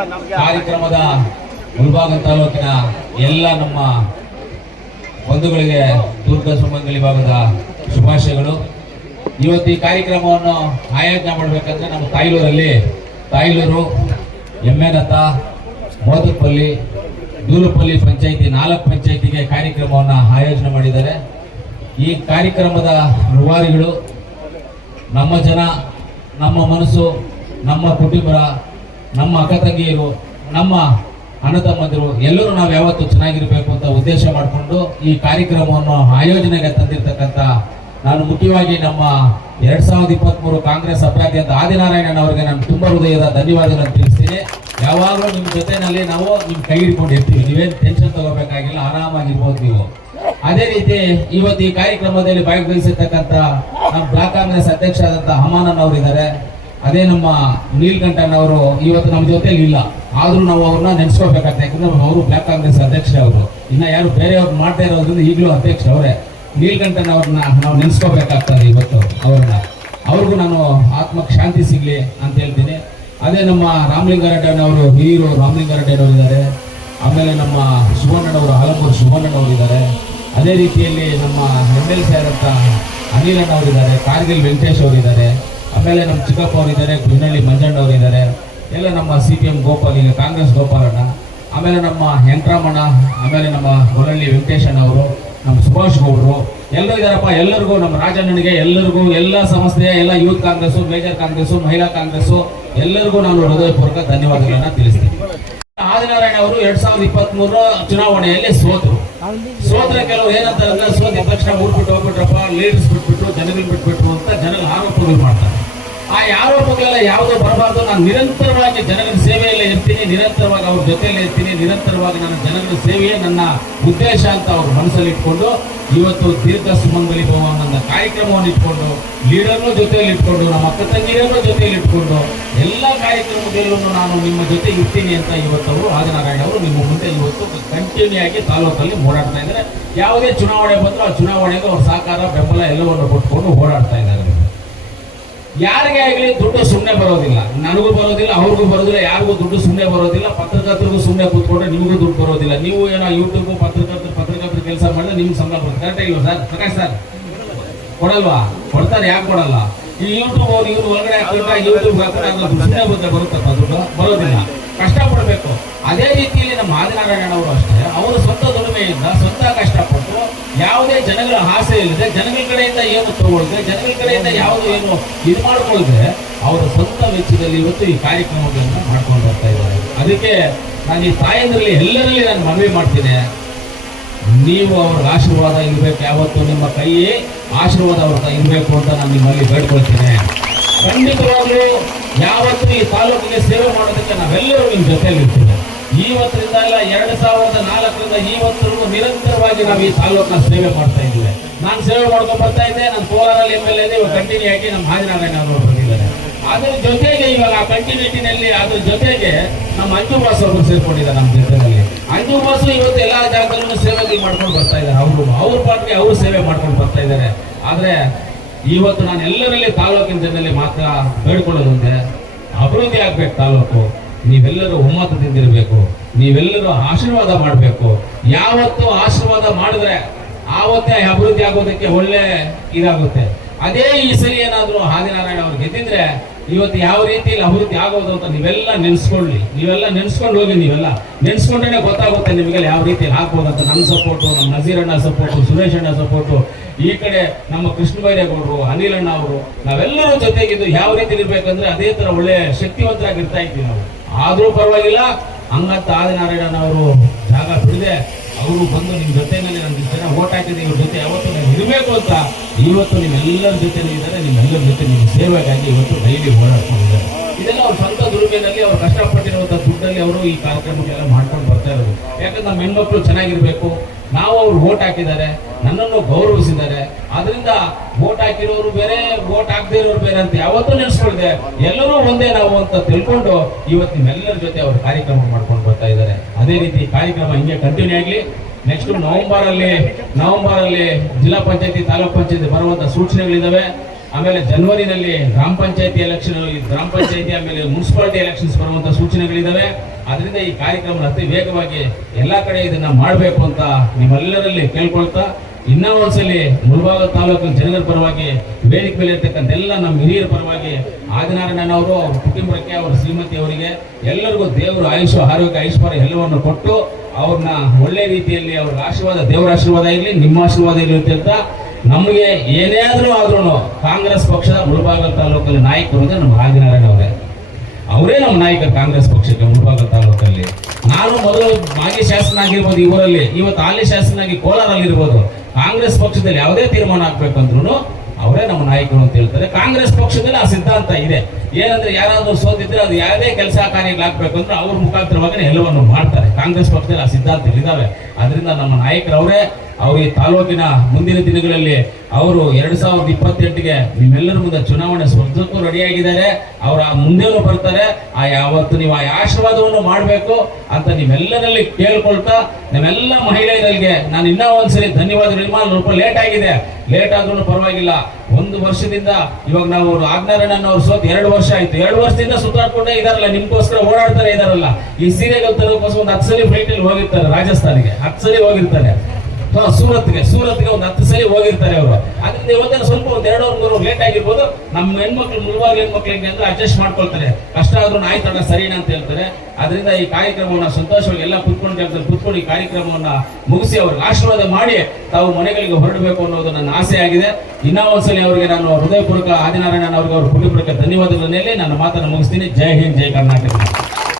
ಕಾರ್ಯಕ್ರಮದ ಗುಲ್ಬಾಗ ತಾಲೂಕಿನ ಎಲ್ಲ ನಮ್ಮ ಬಂಧುಗಳಿಗೆ ದುರ್ಗ ಸುಮಂಗಲಿ ಭಾಗದ ಶುಭಾಶಯಗಳು. ಇವತ್ತು ಈ ಕಾರ್ಯಕ್ರಮವನ್ನು ಆಯೋಜನೆ ಮಾಡಬೇಕಂದ್ರೆ ನಮ್ಮ ತಾಯ್ಲೂರಲ್ಲಿ ತಾಯ್ಲೂರು, ಎಮ್ಮೆನತ್ತ ಮೋದಪಲ್ಲಿ ದೂಲುಪಲ್ಲಿ ಪಂಚಾಯಿತಿ ನಾಲ್ಕು ಪಂಚಾಯಿತಿಗೆ ಕಾರ್ಯಕ್ರಮವನ್ನು ಆಯೋಜನೆ ಮಾಡಿದ್ದಾರೆ. ಈ ಕಾರ್ಯಕ್ರಮದ ರೂವಾರಿಗಳು ನಮ್ಮ ಜನ, ನಮ್ಮ ಮನಸ್ಸು, ನಮ್ಮ ಕುಟುಂಬ ನಮ್ಮ ಅಕ್ಕ ತಂಗಿಯರು, ನಮ್ಮ ಅಣ್ಣ ತಮ್ಮಂದಿರು, ಎಲ್ಲರೂ ನಾವು ಯಾವತ್ತೂ ಚೆನ್ನಾಗಿರ್ಬೇಕು ಅಂತ ಉದ್ದೇಶ ಮಾಡಿಕೊಂಡು ಈ ಕಾರ್ಯಕ್ರಮವನ್ನು ಆಯೋಜನೆಗೆ ತಂದಿರ್ತಕ್ಕಂಥ ನಾನು ಮುಖ್ಯವಾಗಿ ನಮ್ಮ ಎರಡ್ ಸಾವಿರದ ಇಪ್ಪತ್ಮೂರು ಕಾಂಗ್ರೆಸ್ ಅಭ್ಯರ್ಥಿ ಅಂತ ಆದಿನಾರಾಯಣನ್ ಅವರಿಗೆ ನಾನು ತುಂಬ ಹೃದಯದ ಧನ್ಯವಾದಗಳನ್ನು ತಿಳಿಸ್ತೀನಿ. ಯಾವಾಗಲೂ ನಿಮ್ಮ ಜೊತೆನಲ್ಲಿ ನಾವು ನಿಮ್ ಕೈ ಇರ್ತೀವಿ. ನೀವೇನು ಟೆನ್ಷನ್ ತಗೋಬೇಕಾಗಿಲ್ಲ, ಆರಾಮಾಗಿರ್ಬೋದು ನೀವು. ಅದೇ ರೀತಿ ಇವತ್ತು ಈ ಕಾರ್ಯಕ್ರಮದಲ್ಲಿ ಭಾಗವಹಿಸಿರ್ತಕ್ಕಂಥ ನಮ್ಮ ಬ್ಲಾಕ್ ಕಾಂಗ್ರೆಸ್ ಅಧ್ಯಕ್ಷರಾದಂಥ ಹಮಾನನ್ ಅವರು ಇದ್ದಾರೆ ಅದೇ ನಮ್ಮ ನೀಲ್ಕಂಠನ್ ಅವರು ಇವತ್ತು ನಮ್ಮ ಜೊತೆಲಿ ಇಲ್ಲ. ಆದರೂ ನಾವು ಅವ್ರನ್ನ ನೆನೆಸ್ಕೋಬೇಕಾಗ್ತದೆ ಯಾಕಂದ್ರೆ ಅವರು ಬ್ಲಾಕ್ ಕಾಂಗ್ರೆಸ್ ಅಧ್ಯಕ್ಷ ಅವರು. ಇನ್ನ ಯಾರು ಬೇರೆಯವ್ರು ಮಾಡ್ತಾ ಇರೋದ್ರಿಂದ ಈಗಲೂ ಅಧ್ಯಕ್ಷ ಅವರೇ. ನೀಲ್ಕಂಠನ್ ಅವ್ರನ್ನ ನಾವು ನೆನೆಸ್ಕೋಬೇಕಾಗ್ತದೆ ಇವತ್ತು ಅವ್ರನ್ನ. ಅವ್ರಿಗೂ ನಾನು ಆತ್ಮಕ್ಕೆ ಶಾಂತಿ ಸಿಗ್ಲಿ ಅಂತ ಹೇಳ್ತೀನಿ. ಅದೇ ನಮ್ಮ ರಾಮಲಿಂಗಾರೆಡ್ಡಿ ಅವರು, ಹೀರು ರಾಮಲಿಂಗಾರೆಡ್ಡಿ ಅವರು ಇದ್ದಾರೆ. ಆಮೇಲೆ ನಮ್ಮ ಶಿವಣ್ಣನವರು ಹಲಮೂರು ಶಿವಣ್ಣನವರು ಇದ್ದಾರೆ. ಅದೇ ರೀತಿಯಲ್ಲಿ ನಮ್ಮ ಎಂ ಎಲ್ ಸಿ ಆದಂಥ ಅನಿಲಣ್ಣ ಅಣ್ಣ ಇದ್ದಾರೆ. ಕಾರ್ಗಿಲ್ ವೆಂಕಟೇಶ್ ಅವರು ಇದ್ದಾರೆ. ಆಮೇಲೆ ನಮ್ಮ ಚಿಕ್ಕಪ್ಪ ಅವರಿದ್ದಾರೆ ಗುನ್ನಳ್ಳಿ ಮಂಜಣ್ಣ ಅವರು ಇದ್ದಾರೆ ಎಲ್ಲ ನಮ್ಮ ಸಿ ಪಿ ಎಂ ಗೋಪಾಲ್, ಈಗ ಕಾಂಗ್ರೆಸ್ ಗೋಪಾಲಣ್ಣ ಆಮೇಲೆ ನಮ್ಮ ಹೆಂಕರಾಮಣ್ಣ ಆಮೇಲೆ ನಮ್ಮ ಹೊರಳ್ಳಿ ವೆಂಕಟೇಶಣ್ಣ ಅವರು, ನಮ್ಮ ಸುಭಾಷ್ ಗೌಡರು, ಎಲ್ಲರೂ ಇದ್ದಾರಪ್ಪ, ಎಲ್ಲರಿಗೂ, ನಮ್ಮ ರಾಜಣ್ಣನಿಗೆ ಎಲ್ಲರಿಗೂ, ಎಲ್ಲ ಸಂಸ್ಥೆಯ ಎಲ್ಲ ಯೂತ್ ಕಾಂಗ್ರೆಸ್ಸು, ಮೇಜರ್ ಕಾಂಗ್ರೆಸ್ಸು, ಮಹಿಳಾ ಕಾಂಗ್ರೆಸ್ಸು, ಎಲ್ಲರಿಗೂ ನಾನು ಹೃದಯಪೂರ್ವಕ ಧನ್ಯವಾದಗಳನ್ನು ತಿಳಿಸ್ತೀನಿ. ಆದಿನಾರಾಯಣ ಅವರು ಎರಡ್ ಸಾವಿರದ ಇಪ್ಪತ್ತ್ ಚುನಾವಣೆಯಲ್ಲಿ ಸೋತರು. ಸೋತ್ರ ಕೆಲವರು ಏನಂತಾರೆ ಅಂದ್ರೆ ಸೋತ ತಕ್ಷಣ ಊರ್ಬಿಟ್ಟು ಹೋಗ್ಬಿಟ್ರಪ್ಪ ಲೀಡರ್ಸ್ ಬಿಟ್ಬಿಟ್ಟು ಜನಗಳು ಬಿಟ್ಬಿಟ್ರು ಅಂತ ಜನಗಳು ಆರೋಪಗಳು ಮಾಡ್ತಾರೆ. ಆ ಆರೋಪಗಳೆಲ್ಲ ಯಾವುದೋ ಬರಬಾರ್ದು. ನಾನು ನಿರಂತರವಾಗಿ ಜನಗಳ ಸೇವೆಯಲ್ಲೇ ಇರ್ತೀನಿ. ನಿರಂತರವಾಗಿ ಅವ್ರ ಜೊತೆಯಲ್ಲೇ ಇರ್ತೀನಿ. ನಿರಂತರವಾಗಿ ನನ್ನ ಜನಗಳ ಸೇವೆಯೇ ನನ್ನ ಉದ್ದೇಶ ಅಂತ ಅವ್ರು ಮನಸ್ಸಲ್ಲಿ ಇಟ್ಕೊಂಡು, ಇವತ್ತು ದೀರ್ಘ ಸುಮಂಗಲಿ ಭವ ನನ್ನ ಕಾರ್ಯಕ್ರಮವನ್ನು ಇಟ್ಕೊಂಡು, ಲೀಡರ್ನ ಜೊತೆಯಲ್ಲಿ ಇಟ್ಕೊಂಡು, ನಮ್ಮ ಅಕ್ಕ ತಂಗಿಯರನ್ನು ಜೊತೆಯಲ್ಲಿ ಇಟ್ಕೊಂಡು, ಎಲ್ಲ ಕಾರ್ಯಕ್ರಮದಲ್ಲೂ ನಾನು ನಿಮ್ಮ ಜೊತೆ ಇರ್ತೀನಿ ಅಂತ ಇವತ್ತು ಅವರು ಆದಿನಾರಾಯಣ ಅವರು ನಿಮ್ಮ ಮುಂದೆ ಇವತ್ತು ಕಂಟಿನ್ಯೂ ಆಗಿ ತಾಲೂಕಲ್ಲಿ ಓಡಾಡ್ತಾ ಇದ್ದಾರೆ. ಯಾವುದೇ ಚುನಾವಣೆ ಬಂದರೂ ಆ ಚುನಾವಣೆಗೆ ಅವ್ರ ಸಹಕಾರ, ಬೆಂಬಲ ಎಲ್ಲವನ್ನು ಕೊಟ್ಕೊಂಡು ಓಡಾಡ್ತಾ ಇದ್ದಾರೆ. ಯಾರಿಗೆ ಆಗಲಿ ದುಡ್ಡು ಸುಮ್ಮನೆ ಬರೋದಿಲ್ಲ. ನನಗೂ ಬರೋದಿಲ್ಲ, ಅವ್ರಿಗೂ ಬರೋದಿಲ್ಲ, ಯಾರಿಗೂ ದುಡ್ಡು ಸುಮ್ಮನೆ ಬರೋದಿಲ್ಲ, ಪತ್ರಕರ್ತರಿಗೂ ಸುಮ್ಮನೆ ಕೂತ್ಕೊಂಡ್ರೆ ನಿಮಗೂ ದುಡ್ಡು ಬರೋದಿಲ್ಲ. ನೀವು ಏನೋ ಯೂಟ್ಯೂಬ್ ಪತ್ರಕರ್ತರು ಪತ್ರಕರ್ತರು ಕೆಲಸ ಮಾಡಿದ್ರೆ ನಿಮ್ಗೆ ಸಂಬಳ ಬರುತ್ತೆ. ಕರೆಕ್ಟ್ ಇಲ್ವಾ ಸರ್? ಪ್ರಕಾಶ್ ಸರ್, ಕೊಡಲ್ವಾ? ಕೊಡ್ತಾರೆ, ಯಾಕೆ ಕೊಡಲ್ಲ? ಈ ಯೂಟ್ಯೂಬ್ ಅವ್ರು ಇವ್ರು ಒಳಗಡೆ ಹಾಕಿದ್ರೆ ಯೂಟ್ಯೂಬ್ ಹಾಕಿದ್ರೆ ಸುಮ್ಮನೆ ಬರುತ್ತೆ ಬರುತ್ತಪ್ಪ ದುಡ್ಡು? ಬರೋದಿಲ್ಲ. ಕಷ್ಟಪಡಬೇಕು. ಅದೇ ರೀತಿಯಲ್ಲಿ ನಮ್ಮ ಆದಿನಾರಾಯಣ ಅವರು ಅಷ್ಟೇ. ಅವರು ಸ್ವಂತ ದುಡಿಮೆಯಿಂದ ಸ್ವಂತ ಕಷ್ಟಪಟ್ಟು ಯಾವುದೇ ಜನಗಳ ಆಸೆ ಇಲ್ಲದೆ ಜನಗಳ ಕಡೆಯಿಂದ ಏನು ತಗೊಳ್ದೆ, ಜನಗಳ ಕಡೆಯಿಂದ ಯಾವುದು ಏನು ಇದು ಮಾಡ್ಕೊಳ್ದೆ, ಅವರ ಸ್ವಂತ ವೆಚ್ಚದಲ್ಲಿ ಇವತ್ತು ಈ ಕಾರ್ಯಕ್ರಮಗಳನ್ನು ಮಾಡ್ಕೊಂಡು ಬರ್ತಾ ಇದ್ದಾರೆ. ಅದಕ್ಕೆ ನಾನು ಈ ತಾಯಂದ್ರಲ್ಲಿ ಎಲ್ಲರಲ್ಲಿ ನಾನು ಮನವಿ ಮಾಡ್ತೀನಿ. ನೀವು ಅವ್ರ ಆಶೀರ್ವಾದ ಇರಬೇಕು, ಯಾವತ್ತು ನಿಮ್ಮ ಕೈ ಆಶೀರ್ವಾದ ಅವ್ರ ಇರಬೇಕು ಅಂತ ನಾನು ನಿಮ್ಮಲ್ಲಿ ಬೇಡ್ಕೊಳ್ತೀನಿ. ಖಂಡಿತವಾಗ್ಲೂ ಯಾವತ್ತು ಈ ತಾಲೂಕಿಗೆ ಸೇವೆ ಮಾಡೋದಕ್ಕೆ ನಾವೆಲ್ಲರೂ ನಿಮ್ಮ ಜೊತೆಯಲ್ಲಿ ಇರ್ತೀವಿ ಇವತ್ತರಿಂದ ಎಲ್ಲ ಎರಡು ಸಾವಿರದ ನಾಲ್ಕರಿಂದ ಇವತ್ತರೆಗೂ ನಿರಂತರವಾಗಿ ನಾವು ಈ ತಾಲೂಕಿನ ಸೇವೆ ಮಾಡ್ತಾ ಇದ್ದೀವಿ. ನಾನು ಸೇವೆ ಮಾಡ್ಕೊಂಡು ಬರ್ತಾ ಇದ್ದೆ, ನಾನು ಕೋಲಾರಲ್ಲಿ ಎಂ ಎಲ್ ಎ ಇವಾಗ ಕಂಟಿನ್ಯೂ ಆಗಿ ನಮ್ಮ ಹಾಜನಾರಾಯಣ ಅವರು ಬಂದಿದ್ದಾರೆ. ಅದ್ರ ಜೊತೆಗೆ ಇವಾಗ ಆ ಕಂಟಿನ್ಯೂಟಿನಲ್ಲಿ ಅದ್ರ ಜೊತೆಗೆ ನಮ್ಮ ಅಂಜು ಬಾಸ್ ಅವರು ಸೇರ್ಕೊಂಡಿದ್ದಾರೆ ನಮ್ಮ ಜೊತೆಯಲ್ಲಿ. ಅಂಜು ಬಾಸು ಇವತ್ತು ಎಲ್ಲ ಜಾಗದಲ್ಲೂ ಸೇವೆಗಳು ಮಾಡ್ಕೊಂಡು ಬರ್ತಾ ಇದ್ದಾರೆ. ಅವರು, ಅವ್ರ ಪಾಟ್ಗೆ ಅವರು ಸೇವೆ ಮಾಡ್ಕೊಂಡು ಬರ್ತಾ ಇದ್ದಾರೆ. ಆದರೆ ಇವತ್ತು ನಾನು ಎಲ್ಲರಲ್ಲಿ ತಾಲೂಕಿನ ಜನರಲ್ಲಿ ಮಾತ್ರ ಬೇಡ್ಕೊಳ್ಳೋದು ಅಭಿವೃದ್ಧಿ ಆಗ್ಬೇಕು ತಾಲೂಕು. ನೀವೆಲ್ಲರೂ ಒಮ್ಮತದಿಂದಿರಬೇಕು ನೀವೆಲ್ಲರೂ ಆಶೀರ್ವಾದ ಮಾಡಬೇಕು. ಯಾವತ್ತು ಆಶೀರ್ವಾದ ಮಾಡಿದ್ರೆ ಆವತ್ತೇ ಅಭಿವೃದ್ಧಿ ಆಗೋದಕ್ಕೆ ಒಳ್ಳೆ ಇದಾಗುತ್ತೆ. ಅದೇ ಈ ಸರಿ ಏನಾದರೂ ಆದಿನಾರಾಯಣ ಅವ್ರು ಗೆದ್ದಿದ್ರೆ ಇವತ್ತು ಯಾವ ರೀತಿಯಲ್ಲಿ ಅಭಿವೃದ್ಧಿ ಆಗೋದು ಅಂತ ನೀವೆಲ್ಲ ನೆನ್ಸ್ಕೊಳ್ಳಿ. ನೀವೆಲ್ಲ ನೆನ್ಸ್ಕೊಂಡು ಹೋಗಿ, ನೀವೆಲ್ಲ ನೆನ್ಸ್ಕೊಂಡ್ರೆ ಗೊತ್ತಾಗುತ್ತೆ ನಿಮಗೆ ಯಾವ ರೀತಿಯಲ್ಲಿ ಹಾಕ್ಬೋದು ಅಂತ. ನನ್ನ ಸಪೋರ್ಟು ನಮ್ಮ ನಜೀರಣ್ಣ ಸಪೋರ್ಟು ಸುರೇಶ್ ಅಣ್ಣ ಸಪೋರ್ಟು ಈ ಕಡೆ ನಮ್ಮ ಕೃಷ್ಣ ಬೈರೇಗೌಡರು ಅನಿಲಣ್ಣ ಅವರು, ನಾವೆಲ್ಲರೂ ಜೊತೆಗಿದ್ದು ಯಾವ ರೀತಿ ಇರ್ಬೇಕಂದ್ರೆ ಅದೇ ತರ ಒಳ್ಳೆ ಶಕ್ತಿವಂತರಾಗಿರ್ತಾ ಇದ್ವಿ ನಾವು. ಆದ್ರೂ ಪರವಾಗಿಲ್ಲ ಹಂಗಂತ ಆದಿನಾರಾಯಣ ಅವರು ಜಾಗ ಬಿಡದೆ, ಅವರು ಬಂದು ನಿಮ್ಮ ಜೊತೆನಲ್ಲಿ ನನ್ನ ಜನ ಓಟ್ ಹಾಕಿದೆ ಇವ್ರ ಜೊತೆ ಯಾವತ್ತು ನಾನು ಇರಬೇಕು ಅಂತ ಇವತ್ತು ನಿಮ್ಮೆಲ್ಲರ ಜೊತೆ ಇದ್ದಾರೆ, ನಿಮ್ಮೆಲ್ಲರ ಜೊತೆ ನಿಮ್ಮ ಸೇವೆಗಾಗಿ ಇವತ್ತು ಡೈಲಿ ಓಡಾಡ್ಕೊಂಡಿದ್ದಾರೆ ಇದೆಲ್ಲ ಅವ್ರ ಸ್ವಂತ ದುಡಿಮೆನಲ್ಲಿ ಅವ್ರು ಕಷ್ಟಪಟ್ಟಿರುವಂತ ದುಡ್ಡಲ್ಲಿ ಅವರು ಈ ಕಾರ್ಯಕ್ರಮಕ್ಕೆಲ್ಲ ಮಾಡ್ಕೊಂಡು ಬರ್ತಾ ಇರೋದು. ಯಾಕಂದ್ರೆ ನಮ್ಮ ಹೆಣ್ಮಕ್ಳು ಚೆನ್ನಾಗಿರ್ಬೇಕು ನಾವು ಅವ್ರು ವೋಟ್ ಹಾಕಿದ್ದಾರೆ, ನನ್ನನ್ನು ಗೌರವಿಸಿದ್ದಾರೆ. ಅದರಿಂದ ವೋಟ್ ಹಾಕಿರೋರು ಬೇರೆ ವೋಟ್ ಹಾಕದೇ ಇರೋರು ಬೇರೆ ಅಂತ ಯಾವತ್ತೂ ನೆನೆಸ್ಕೊಳ್ದೆ. ಎಲ್ಲರೂ ಒಂದೇ ನಾವು ಅಂತ ತಿಳ್ಕೊಂಡು ಇವತ್ತು ನಿಮ್ಮೆಲ್ಲರ ಜೊತೆ ಅವರು ಕಾರ್ಯಕ್ರಮ ಮಾಡ್ಕೊಂಡು ಬರ್ತಾ ಇದ್ದಾರೆ. ಅದೇ ರೀತಿ ಕಾರ್ಯಕ್ರಮ ಹಿಂಗೆ ಕಂಟಿನ್ಯೂ ಆಗಲಿ. ನೆಕ್ಸ್ಟ್ ನವೆಂಬರ್ ಅಲ್ಲಿ ನವೆಂಬರ್ ಅಲ್ಲಿ ಜಿಲ್ಲಾ ಪಂಚಾಯತಿ, ತಾಲೂಕ್ ಪಂಚಾಯತಿ ಬರುವಂತ ಸೂಚನೆಗಳಿದಾವೆ. ಆಮೇಲೆ ಜನವರಿನಲ್ಲಿ ಗ್ರಾಮ ಪಂಚಾಯತಿ ಎಲೆಕ್ಷನ್ ಗ್ರಾಮ ಪಂಚಾಯತಿ ಆಮೇಲೆ ಮುನ್ಸಿಪಾಲಿಟಿ ಎಲೆಕ್ಷನ್ಸ್ ಬರುವಂತ ಸೂಚನೆಗಳಿದಾವೆ. ಅದರಿಂದ ಈ ಕಾರ್ಯಕ್ರಮ ಅತಿ ವೇಗವಾಗಿ ಎಲ್ಲ ಕಡೆ ಇದನ್ನ ಮಾಡಬೇಕು ಅಂತ ನಿಮ್ಮೆಲ್ಲರಲ್ಲಿ ಕೇಳ್ಕೊಳ್ತಾ, ಇನ್ನೂ ಒಂದ್ಸಲಿ ಮುಳಬಾಗ ತಾಲೂಕಿನ ಜನರ ಪರವಾಗಿ, ವೇದಿಕೆ ಮೇಲೆ ಇರ್ತಕ್ಕಂಥ ಎಲ್ಲ ನಮ್ಮ ಹಿರಿಯರ ಪರವಾಗಿ ಆದಿನಾರಾಯಣ ಅವರು ಅವ್ರ ಕುಟುಂಬಕ್ಕೆ, ಅವ್ರ ಶ್ರೀಮತಿ ಅವರಿಗೆ ಎಲ್ಲರಿಗೂ ದೇವರು ಆಯುಷ್, ಆರೋಗ್ಯ, ಐಶ್ವರ್ಯ ಎಲ್ಲವನ್ನು ಕೊಟ್ಟು ಅವ್ರನ್ನ ಒಳ್ಳೆ ರೀತಿಯಲ್ಲಿ ಅವ್ರ ಆಶೀರ್ವಾದ, ದೇವರ ಆಶೀರ್ವಾದ ಇರಲಿ, ನಿಮ್ಮ ಆಶೀರ್ವಾದ ಇರಲಿ ಅಂತ ನಮಗೆ ಏನೇ ಆದರೂ ಆದ್ರೂ ಕಾಂಗ್ರೆಸ್ ಪಕ್ಷದ ಮುಳಬಾಗಲ್ ತಾಲೂಕಲ್ಲಿ ನಾಯಕರು ಅಂದರೆ ನಮ್ಮ ಆದಿನಾರಾಯಣ ಅವರೇ. ಅವರೇ ನಮ್ಮ ನಾಯಕ ಕಾಂಗ್ರೆಸ್ ಪಕ್ಷಕ್ಕೆ ಮುಳಬಾಗಲ್ ತಾಲೂಕಲ್ಲಿ. ನಾನು ಮೊದಲು ಮಾಜಿ ಶಾಸನ ಆಗಿರ್ಬೋದು ಈ ಊರಲ್ಲಿ ಇವತ್ತು ಹಾಲಿ ಶಾಸನಾಗಿ ಕೋಲಾರಲ್ಲಿ ಇರ್ಬೋದು ಕಾಂಗ್ರೆಸ್ ಪಕ್ಷದಲ್ಲಿ ಯಾವುದೇ ತೀರ್ಮಾನ ಆಗ್ಬೇಕಂದ್ರೂ ಅವರೇ ನಮ್ಮ ನಾಯಕರು ಅಂತ ಹೇಳ್ತಾರೆ. ಕಾಂಗ್ರೆಸ್ ಪಕ್ಷದಲ್ಲಿ ಆ ಸಿದ್ಧಾಂತ ಇದೆ. ಏನಂದ್ರೆ ಯಾರಾದರೂ ಸೋತಿದ್ರೆ ಅದು ಯಾವುದೇ ಕೆಲಸ ಅಂದ್ರೆ ಅವ್ರ ಮುಖಾಂತರವಾಗಿ ಎಲ್ಲವನ್ನು ಮಾಡ್ತಾರೆ. ಕಾಂಗ್ರೆಸ್ ಪಕ್ಷದಲ್ಲಿ ಆ ಸಿದ್ಧಾಂತಗಳಿದ್ದಾವೆ ಅದರಿಂದ ನಮ್ಮ ನಾಯಕರು ಅವರೇ ಈ ತಾಲೂಕಿನ ಮುಂದಿನ ದಿನಗಳಲ್ಲಿ ಅವರು ಎರಡ್ ಸಾವಿರದ ಇಪ್ಪತ್ತೆಂಟಿಗೆ ನಿಮ್ಮೆಲ್ಲರ ಮುಂದೆ ಚುನಾವಣೆ ಸ್ಪರ್ಧಕ್ಕೂ ರೆಡಿಯಾಗಿದ್ದಾರೆ. ಅವರ ಮುಂದೆನೂ ಬರ್ತಾರೆ. ಆ ಯಾವತ್ತು ನೀವು ಆ ಆಶೀರ್ವಾದವನ್ನು ಮಾಡಬೇಕು ಅಂತ ನಿಮ್ಮೆಲ್ಲರಲ್ಲಿ ಕೇಳ್ಕೊಳ್ತಾ, ನಮ್ಮೆಲ್ಲ ಮಹಿಳೆಯರಿಗೆ ನಾನು ಇನ್ನೂ ಒಂದ್ಸರಿ ಧನ್ಯವಾದ ನಿರ್ಮಾಣ ರೂಪ ಲೇಟ್ ಆಗಿದೆ. ಲೇಟ್ ಆದ್ರೂ ಪರವಾಗಿಲ್ಲ. ಒಂದು ವರ್ಷದಿಂದ ಇವಾಗ ನಾವು ಆಗ್ನಾರಾಯಣ ಅವ್ರು ಸೋತ್ ಎರಡು ವರ್ಷ ಆಯ್ತು. ಎರಡು ವರ್ಷದಿಂದ ಸುತ್ತಾಡ್ಕೊಂಡೇ ಇದಾರಲ್ಲ, ನಿಮ್ಗೋಸ್ಕರ ಓಡಾಡ್ತಾರೆ ಇದಾರಲ್ಲ. ಈ ಸೀರೆಗಳು ತರೋಕೋಸ್ಕರ ಒಂದು ಹತ್ತು ಸರಿ ಫ್ಲೈಟ್ ಅಲ್ಲಿ ಹೋಗಿರ್ತಾರೆ, ರಾಜಸ್ಥಾನಿಗೆ. ಹತ್ತು ಸರಿ ಹೋಗಿರ್ತಾರೆ. ಸೂರತ್ಗೆ ಸೂರತ್ಗೆ ಒಂದು ಹತ್ತು ಸರಿ ಹೋಗಿರ್ತಾರೆ ಅವರು. ಅದರಿಂದ ಇವತ್ತಿನ ಸ್ವಲ್ಪ ಒಂದು ಎರಡು ಮೂರು ಲೇಟ್ ಆಗಿರ್ಬೋದು, ನಮ್ಮ ಹೆಣ್ಮಕ್ಳು ಮುಳುವಾಗ ಹೆಣ್ಮಕ್ಳು ಹೆಂಗೆ ಅಂದ್ರೆ ಅಡ್ಜಸ್ಟ್ ಮಾಡ್ಕೊಳ್ತಾರೆ. ಕಷ್ಟ ಆದ್ರೂ ಆಯ್ತಣ್ಣ ಸರಿನಾ ಅಂತ ಹೇಳ್ತಾರೆ. ಅದರಿಂದ ಈ ಕಾರ್ಯಕ್ರಮವನ್ನ ಸಂತೋಷವಾಗಿ ಎಲ್ಲ ಕುತ್ಕೊಂಡು ಜಾಗದಲ್ಲಿ ಕುತ್ಕೊಂಡು ಈ ಕಾರ್ಯಕ್ರಮವನ್ನ ಮುಗಿಸಿ ಅವ್ರಿಗೆ ಆಶೀರ್ವಾದ ಮಾಡಿ ತಾವು ಮನೆಗಳಿಗೆ ಹೊರಡಬೇಕು ಅನ್ನೋದು ನನ್ನ ಆಸೆ ಆಗಿದೆ. ಇನ್ನೂ ಒಂದ್ಸಲಿ ಅವರಿಗೆ ನಾನು ಹೃದಯಪೂರ್ವಕ ಆದಿನಾರಾಯಣ ಅವರಿಗೆ ಅವ್ರ ಕುಟುಂಬಕ್ಕೆ ಧನ್ಯವಾದಗಳನ್ನೇ ನನ್ನ ಮಾತನ್ನು ಮುಗಿಸ್ತೀನಿ. ಜೈ ಹಿಂದ್, ಜೈ ಕರ್ನಾಟಕ.